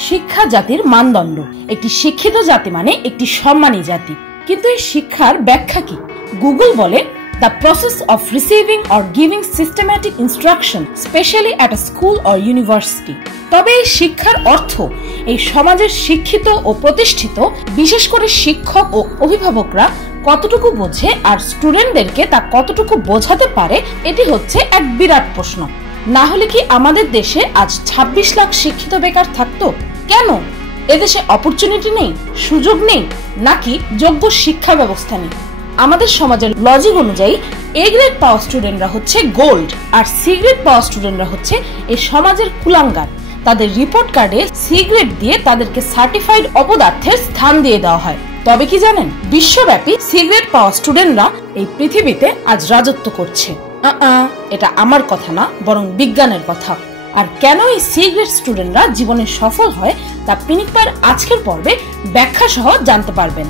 শিক্ষা জাতির মানদণ্ড। একটি শিক্ষিত জাতি মানে একটি সম্মানী জাতি। কিন্তু এই শিক্ষার ব্যাখ্যা কি? গুগল বলে the process of receiving or giving systematic instruction, especially at a school or university. তবে এই শিক্ষার অর্থ এই সমাজের শিক্ষিত ও প্রতিষ্ঠিত বিশেষ করে শিক্ষক ও অভিভাবকরা কতটুকু বোঝে আর স্টুডেন্টদেরকে তা কতটুকু বোঝাতে পারে, এটি হচ্ছে এক বিরাট প্রশ্ন। না হলে কি আমাদের দেশে আজ 26 লাখ শিক্ষিত বেকার থাকতো? কেন? এদেশে অপরচুনিটি নেই, সুযোগ নেই, নাকি যোগ্য শিক্ষা ব্যবস্থা নেই? আমাদের সমাজের লজিক অনুযায়ী এ গ্রেড পাওয়া স্টুডেন্টরা হচ্ছে গোল্ড, আর সি গ্রেড পাওয়া স্টুডেন্টরা হচ্ছে এই সমাজের কুলাঙ্গার। তাদের রিপোর্ট কার্ডে সি গ্রেড দিয়ে তাদেরকে সার্টিফাইড অপদার্থের স্থান দিয়ে দেওয়া হয়। তবে কি জানেন, বিশ্বব্যাপী সি গ্রেড পাওয়া স্টুডেন্টরা এই পৃথিবীতে আজ রাজত্ব করছে। এটা আমার কথা না, বরং বিজ্ঞানের কথা। আর কেন এই সি গ্রেড স্টুডেন্টরা জীবনে সফল হয় তা পিনিক পায়ের আজকের পর্বে ব্যাখ্যা সহ জানতে পারবেন।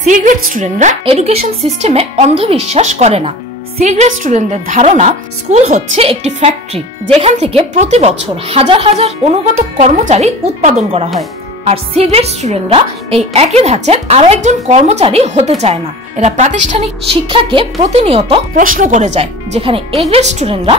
সি গ্রেড স্টুডেন্টরা এডুকেশন সিস্টেমে অন্ধবিশ্বাস করে না। সি গ্রেড স্টুডেন্টদের ধারণা স্কুল হচ্ছে একটি ফ্যাক্টরি, যেখান থেকে প্রতি বছর হাজার হাজার অনুগত কর্মচারী উৎপাদন করা হয়। আর সি গ্রেড স্টুডেন্টরা এই একই ধাঁচের আরো একজন কর্মচারী হতে চায় না। এরা প্রাতিষ্ঠানিক শিক্ষাকে প্রতিনিয়ত প্রশ্ন করে যায়, যেখানে এ গ্রেড স্টুডেন্টরা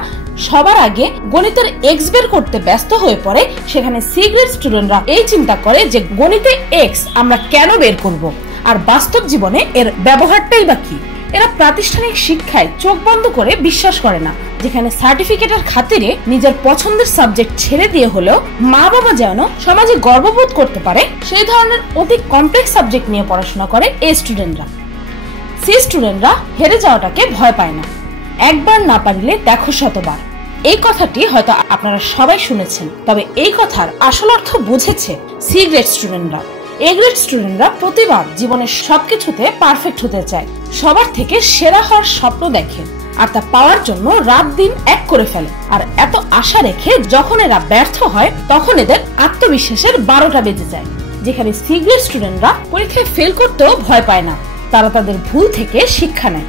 সবার আগে গণিতের এক্স বের করতে ব্যস্ত হয়ে পড়ে, সেখানে সি গ্রেড স্টুডেন্টরা এই চিন্তা করে যে গণিতে এক্স আমরা কেন বের করব, আর বাস্তব জীবনে এর ব্যবহারটাই বা কি। এরা প্রাতিষ্ঠানিক শিক্ষায় চোখ বন্ধ করে বিশ্বাস করে না, যেখানে সার্টিফিকেটের খাতিরে নিজের পছন্দের সাবজেক্ট ছেড়ে দিয়ে হলেও মা বাবা যেন সমাজে গর্ববোধ করতে পারে সেই ধরনের অতি কমপ্লেক্স সাবজেক্ট নিয়ে পড়াশোনা করে এই স্টুডেন্টরা। সি স্টুডেন্টরা হেরে যাওয়াটাকে ভয় পায় না। একবার না পারলে দেখো শতবার, এই কথাটি হয়তো আপনারা সবাই শুনেছেন। তবে এই কথার আসল অর্থ বুঝেছে সি গ্রেড স্টুডেন্টরা। এ গ্রেড স্টুডেন্টরা প্রতিবার জীবনের সবকিছুতে পারফেক্ট হতে চায়, সবার থেকে সেরা হওয়ার স্বপ্ন দেখে, আর তা পাওয়ার জন্য রাত দিন এক করে ফেলে। আর এত আশা রেখে যখন এরা ব্যর্থ হয়, তখন এদের আত্মবিশ্বাসের 12টা বেজে যায়। যেখানে সি গ্রেড স্টুডেন্টরা পরীক্ষায় ফেল করতেও ভয় পায় না, তারা তাদের ভুল থেকে শিক্ষা নেয়।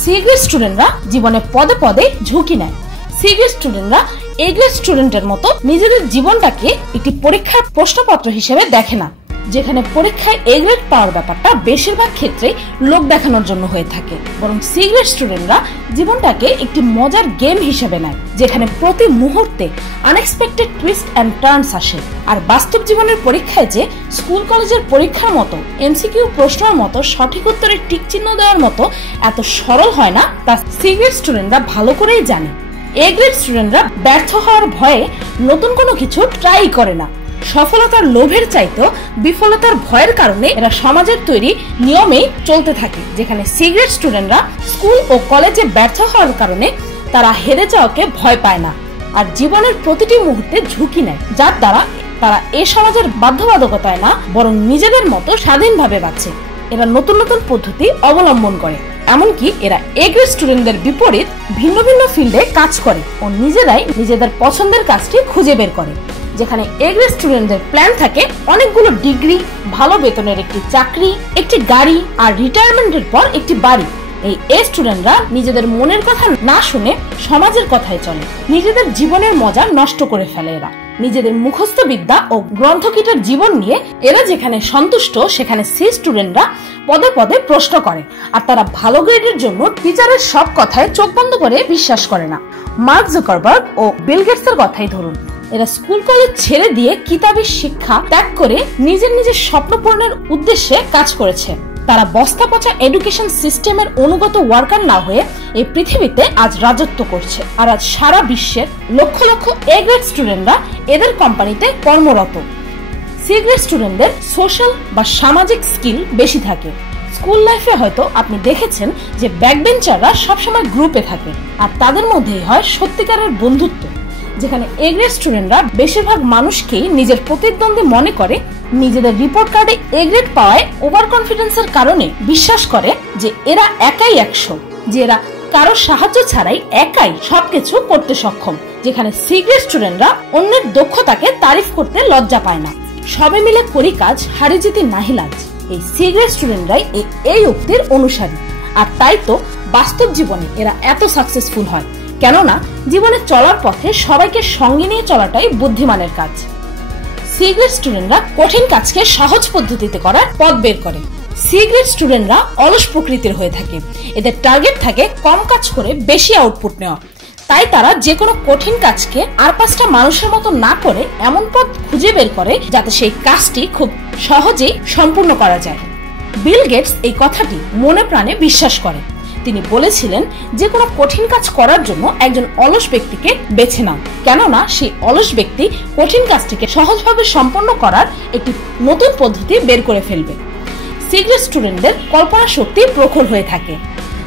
সি গ্রেড স্টুডেন্টরা জীবনে পদে পদে ঝুঁকি নেয়। সি গ্রেড স্টুডেন্টরা এ গ্রেড স্টুডেন্টের মতো নিজেদের জীবনটাকে একটি পরীক্ষার প্রশ্নপত্র হিসেবে দেখে না, যেখানে পরীক্ষায় এ গ্রেড পাওয়ার ব্যাপারটা বেশিরভাগ ক্ষেত্রে লোক দেখানোর জন্য হয়ে থাকে, বরং সি গ্রেড স্টুডেন্টরা জীবনটাকে একটি মজার গেম হিসেবে নেয়, যেখানে প্রতি মুহূর্তে আনএক্সপেক্টেড টুইস্ট অ্যান্ড টার্নস আসে। আর বাস্তব জীবনের পরীক্ষায় যে স্কুল কলেজের পরীক্ষার মতো এমসিকিউ প্রশ্নের মতো সঠিক উত্তরের টিক চিহ্ন দেওয়ার মতো এত সরল হয় না, তা সি গ্রেড স্টুডেন্টরা ভালো করেই জানে। এ গ্রেড স্টুডেন্টরা ব্যর্থ হওয়ার ভয়ে নতুন কোনো কিছু ট্রাই করে না। সফলতার লোভের চাইতেও বিফলতার ভয়ের কারণে এরা সমাজের তৈরি নিয়মেই চলতে থাকে, যেখানে সি গ্রেড স্টুডেন্টরা স্কুল ও কলেজে ব্যর্থ হওয়ার কারণে তারা হেরে যাওয়াকে ভয় পায় না, আর জীবনের প্রতিটি মুহূর্তে ঝুঁকি নেয়, যার দ্বারা তারা এ সমাজের বাধ্যবাধকতায় না, বরং নিজেদের মতো স্বাধীনভাবে বাঁচে। এরা নতুন নতুন পদ্ধতি অবলম্বন করে, এমনকি এরা এ গ্রেড স্টুডেন্টদের বিপরীত ভিন্ন ভিন্ন ফিল্ডে কাজ করে ও নিজেরাই নিজেদের পছন্দের কাজটি খুঁজে বের করে। যেখানে এ গ্রেড স্টুডেন্টদের প্ল্যান থাকে অনেকগুলো ডিগ্রি, ভালো বেতনের একটি চাকরি, একটি গাড়ি, আর রিটায়ারমেন্টের পর একটি বাড়ি। এই এ স্টুডেন্টরা নিজেদের মনের কথা না শুনে সমাজের কথায় চলে, নিজেদের জীবনের মজা নষ্ট করে ফেলে। এরা নিজেদের মুখস্থ বিদ্যা ও গ্রন্থকিটার জীবন নিয়ে এরা যেখানে সন্তুষ্ট, সেখানে সি স্টুডেন্টরা পদে পদে প্রশ্ন করে, আর তারা ভালো গ্রেডের জন্য টিচারের সব কথায় চোখ বন্ধ করে বিশ্বাস করে না। মার্ক জুকারবার্গ ও বিল গেটসের কথাই ধরুন, এরা স্কুল কলেজ ছেড়ে দিয়ে কিতাবী শিক্ষা ত্যাগ করে নিজের স্বপ্ন পূরণের উদ্দেশ্যে কাজ করেছে। তারা বস্তা পচা এডুকেশন সিস্টেমের অনুগত ওয়ার্কার না হয়ে এই পৃথিবীতে আজ রাজত্ব করছে। আর আজ সারা বিশ্বের লক্ষ লক্ষ এ গ্রেড স্টুডেন্টরা এদের কোম্পানিতে কর্মরত। সি গ্রেড স্টুডেন্টদের সোশ্যাল বা সামাজিক স্কিল বেশি থাকে। স্কুল লাইফে হয়তো আপনি দেখেছেন যে ব্যাকবেঞ্চাররা সবসময় গ্রুপে থাকে, আর তাদের মধ্যেই হয় সত্যিকারের বন্ধুত্ব। যেখানে এ গ্রেড স্টুডেন্টরা বেশিরভাগ মানুষকেই নিজের প্রতিদ্বন্দ্বী মনে করে, নিজেদের রিপোর্ট কার্ডে এ গ্রেড পাওয়ায় ওভার কনফিডেন্সের কারণে বিশ্বাস করে যে এরা একাই 100, যে এরা কারো সাহায্য ছাড়াই একাই সবকিছু করতে সক্ষম। যেখানে সি গ্রেড স্টুডেন্টরা অন্যের দক্ষতাকে তারিফ করতে লজ্জা পায় না। সবে মিলে করি কাজ, হারি জিতি নাহি লাজ। এই সি গ্রেড স্টুডেন্টরাই এই উক্তির অনুসারী। আর তাই তো বাস্তব জীবনে এরা এত সাকসেসফুল হয়, কেননা জীবনে চলার পথে সবাইকে সঙ্গে নিয়ে চলাটাই বুদ্ধিমানের কাজ। সি গ্রেড স্টুডেন্টরা কঠিন কাজকে সহজ পদ্ধতিতে করার পথ বের করে। সি গ্রেড স্টুডেন্টরা অলস প্রকৃতির হয়ে থাকে। এদের টার্গেট থাকে কম কাজ করে বেশি আউটপুট নেওয়া। তাই তারা যে কোনো কঠিন কাজকে আর 5টা মানুষের মতো না করে এমন পথ খুঁজে বের করে যাতে সেই কাজটি খুব সহজেই সম্পূর্ণ করা যায়। বিল গেটস এই কথাটি মনে প্রাণে বিশ্বাস করে। তিনি বলেছিলেন, যে কোনো কঠিন কাজ করার জন্য একজন অলস ব্যক্তিকে বেছে নাও, কেননা সেই অলস ব্যক্তি কঠিন কাজটিকে সহজভাবে সম্পন্ন করার একটি নতুন পদ্ধতি বের করে ফেলবে। সি গ্রেড স্টুডেন্টদের কল্পনা শক্তি প্রখর হয়ে থাকে।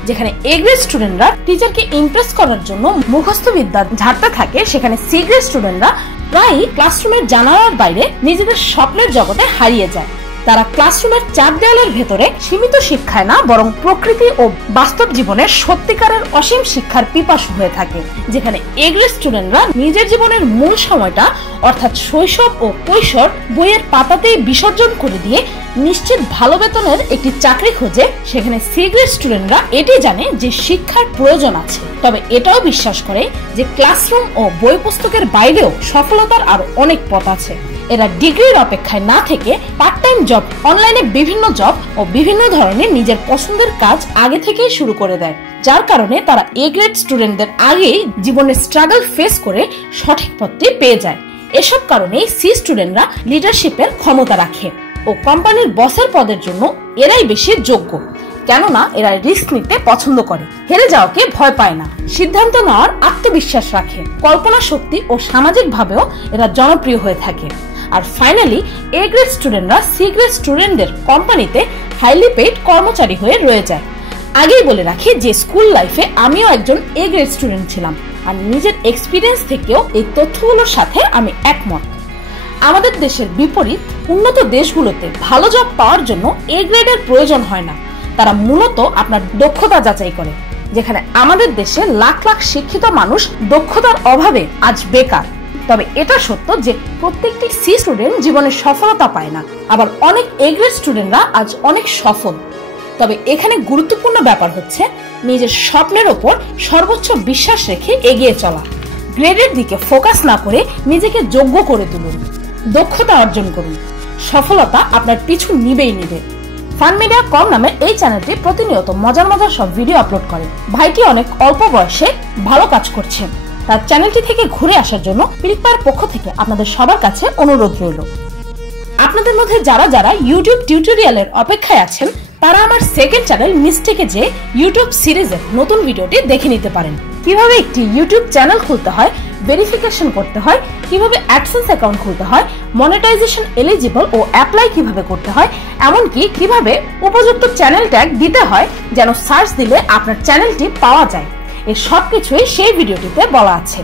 যেখানে এ গ্রেড স্টুডেন্টরা টিচারকে ইমপ্রেস করার জন্য মুখস্থ বিদ্যা ঝাড়তে থাকে, সেখানে সি গ্রেড স্টুডেন্টরা প্রায়ই ক্লাসরুমের জানালার বাইরে নিজেদের স্বপ্নের জগতে হারিয়ে যায়। তারা ক্লাসরুমের 4 দেওয়ালের ভেতরে সীমিত শিক্ষায় না, বরং প্রকৃতি ও বাস্তব জীবনের সত্যিকারের অসীম শিক্ষার পিপাসু হয়ে থাকে। যেখানে এ গ্রেড স্টুডেন্টরা নিজের জীবনের মূল সময়টা অর্থাৎ শৈশব ও কৈশোর বইয়ের পাতাতেই বিসর্জন করে দিয়ে নিশ্চিত ভালো বেতনের একটি চাকরি খোঁজে, সেখানে সি গ্রেড স্টুডেন্টরা এটি জানে যে শিক্ষার প্রয়োজন আছে, তবে এটাও বিশ্বাস করে যে ক্লাসরুম ও বই পুস্তকের বাইরেও সফলতার আরো অনেক পথ আছে। এরা ডিগ্রির অপেক্ষায় না থেকে পার্ট টাইম জব, অনলাইনে বিভিন্ন জব ও বিভিন্ন ধরনের নিজের পছন্দের কাজ আগে থেকেই শুরু করে দেয়, যার কারণে তারা এ গ্রেড স্টুডেন্টদের আগেই জীবনের স্ট্রাগল ফেস করে সঠিক পথটি পেয়ে যায়। এসব কারণে সি স্টুডেন্টরা লিডারশিপের ক্ষমতা রাখে ও কোম্পানির বসের পদের জন্য এরাই বেশি যোগ্য, কেননা এরা রিস্ক নিতে পছন্দ করে, হেরে যাওয়াকে ভয় পায় না, সিদ্ধান্ত নেওয়ার আত্মবিশ্বাস রাখে, কল্পনা শক্তি ও সামাজিক ভাবেও এরা জনপ্রিয় হয়ে থাকে। আর ফাইনালি এ গ্রেড স্টুডেন্টরা সি গ্রেড স্টুডেন্টদের কোম্পানিতে হাইলি পেইড কর্মচারী হয়ে রয়ে যায়। আগেই বলে রাখি যে স্কুল লাইফে আমিও একজন এ গ্রেড স্টুডেন্ট ছিলাম, আর নিজের এক্সপিরিয়েন্স থেকেও এই তথ্যগুলোর সাথে আমি একমত। আমাদের দেশের বিপরীত উন্নত দেশগুলোতে ভালো জব পাওয়ার জন্য এ গ্রেডের প্রয়োজন হয় না, তারা মূলত আপনার দক্ষতা যাচাই করে। যেখানে আমাদের দেশে লাখ লাখ শিক্ষিত মানুষ দক্ষতার অভাবে আজ বেকার। তবে এটা সত্য যে প্রত্যেকটি সি স্টুডেন্ট জীবনে সফলতা পায় না, আবার অনেক এ গ্রেড স্টুডেন্টরা আজ অনেক সফল। তবে এখানে গুরুত্বপূর্ণ ব্যাপার হচ্ছে নিজের স্বপ্নের ওপর সর্বোচ্চ বিশ্বাস রেখে এগিয়ে চলা। গ্রেডের দিকে ফোকাস না করে নিজেকে যোগ্য করে তুলুন, দক্ষতা অর্জন করুন, সফলতা আপনার পিছু নিবেই নিবে। ফান মিডিয়া কম নামের এই চ্যানেলটি প্রতিনিয়ত মজার মজার সব ভিডিও আপলোড করে। ভাইটি অনেক অল্প বয়সে ভালো কাজ করছেন, তার চ্যানেলটি থেকে ঘুরে আসার জন্য পিরিকপায়ের পক্ষ থেকে আপনাদের সবার কাছে অনুরোধ রইল। আপনাদের মধ্যে যারা যারা ইউটিউব টিউটোরিয়ালের অপেক্ষায় আছেন, তারা আমার সেকেন্ড চ্যানেল মিস্টেকে যে ইউটিউব সিরিজের নতুন ভিডিওটি দেখে নিতে পারেন। কিভাবে একটি ইউটিউব চ্যানেল খুলতে হয়, ভেরিফিকেশন করতে হয়, কিভাবে অ্যাডসেন্স অ্যাকাউন্ট খুলতে হয়, মনিটাইজেশন এলিজিবল ও অ্যাপ্লাই কিভাবে করতে হয়, এমনকি কিভাবে উপযুক্ত চ্যানেল ট্যাগ দিতে হয় যেন সার্চ দিলে আপনার চ্যানেলটি পাওয়া যায়, এই সবকিছুই সেই ভিডিওটিতে বলা আছে।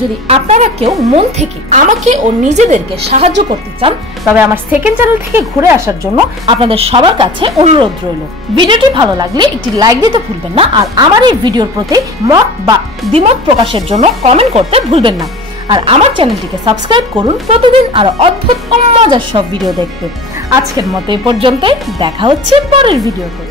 যদি আপনারা কেউ মন থেকে আমাকে ও নিজেদেরকে সাহায্য করতে চান, তবে আমার সেকেন্ড চ্যানেল থেকে ঘুরে আসার জন্য আপনাদের সবার কাছে অনুরোধ রইল। ভিডিওটি ভালো লাগলে একটি লাইক দিতে ভুলবেন না, আর আমার এই ভিডিওর প্রতি মত বা দ্বিমত প্রকাশের জন্য কমেন্ট করতে ভুলবেন না। আর আমার চ্যানেলটিকে সাবস্ক্রাইব করুন প্রতিদিন আরো অদ্ভুত ও মজার সব ভিডিও দেখতে। আজকের মতো এই পর্যন্তই, দেখা হচ্ছে পরের ভিডিওতে।